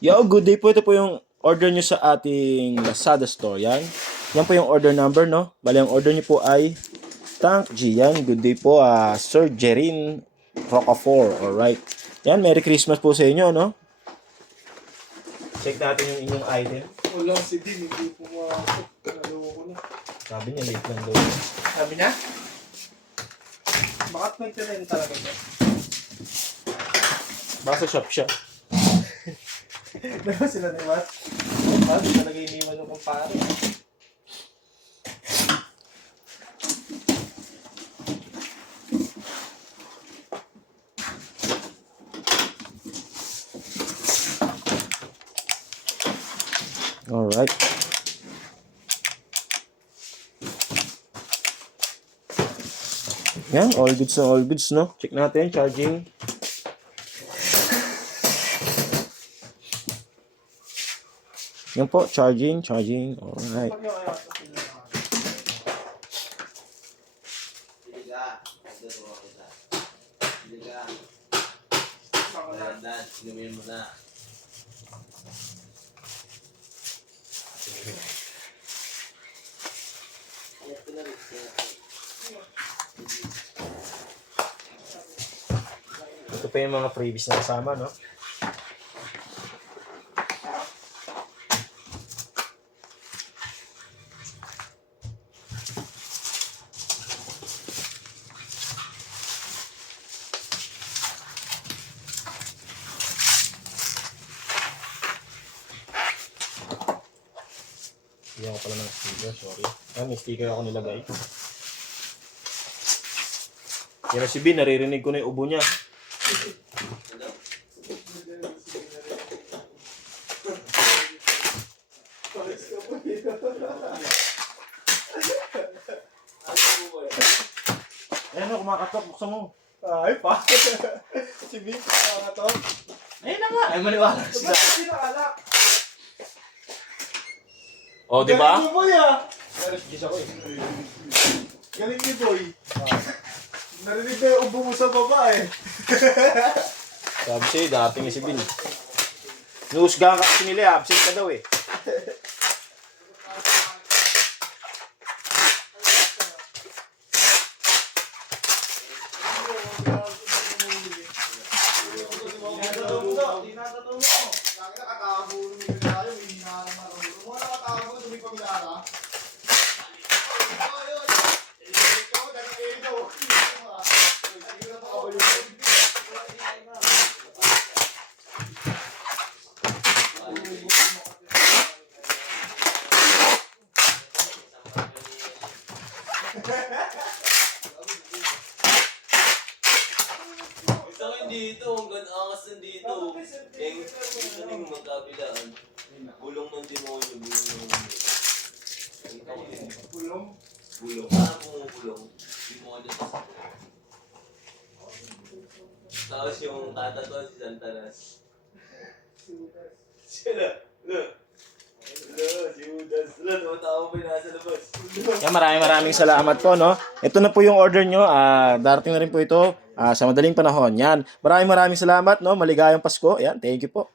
Yo, good day po. Ito po yung order nyo sa ating Lazada store. Yan. Yan po yung order number, no? Bali, ang order nyo po ay Tank G. Yan. Good day po, Sir Jerin Rocafort. Alright. Yan, Merry Christmas po sa inyo, no? Check natin yung inyong item. Wala si Din, hindi pumasok. Nalawa ko na. Sabi niya, late lang daw. Sabi niya? Bakit may tren talaga siya? Baka sa shop siya. Diba sila ni Matt? Bakit talaga iniwan ng kumpare? Alright. Yan, all goods na all goods, no? Check natin, charging. Yan po, charging. Alright. Ito pa yung mga previous na kasama, no? Hindi ako pala ng sticker, sorry. May sticker ako nilagay. Yan si B, naririnig ko na yung ubo niya. Ayan o, kumakatok, buksan mo. Ay, pa. Si Bin, to. Ayun na nga, ay maniwala Ba't hindi nakalak? O, di ba? Galing ni Boy ah. Gis ako eh. Galing ni Boy. Narinig ko yung ubo mo sa baba eh. Sabi sa'yo, dating si Bin. Nuhusgahan ka kasi nila, absent ka daw eh. Dito, hanggang angas na dito. Yung dito rin magkabilaan. Bulong ng demonyo, bulong ng Bulong? bulong. Saan bumubulong? Demonyo sa tapos yung tatatuan si Santanas. Sila, look. Hello, si Judas. Look, tumatawa pa yung nasa labas. Yan, maraming salamat po, no? Ito na po yung order nyo. Darating na rin po ito sa madaling panahon. Yan. Maraming salamat, no? Maligayang Pasko. Yan, thank you po.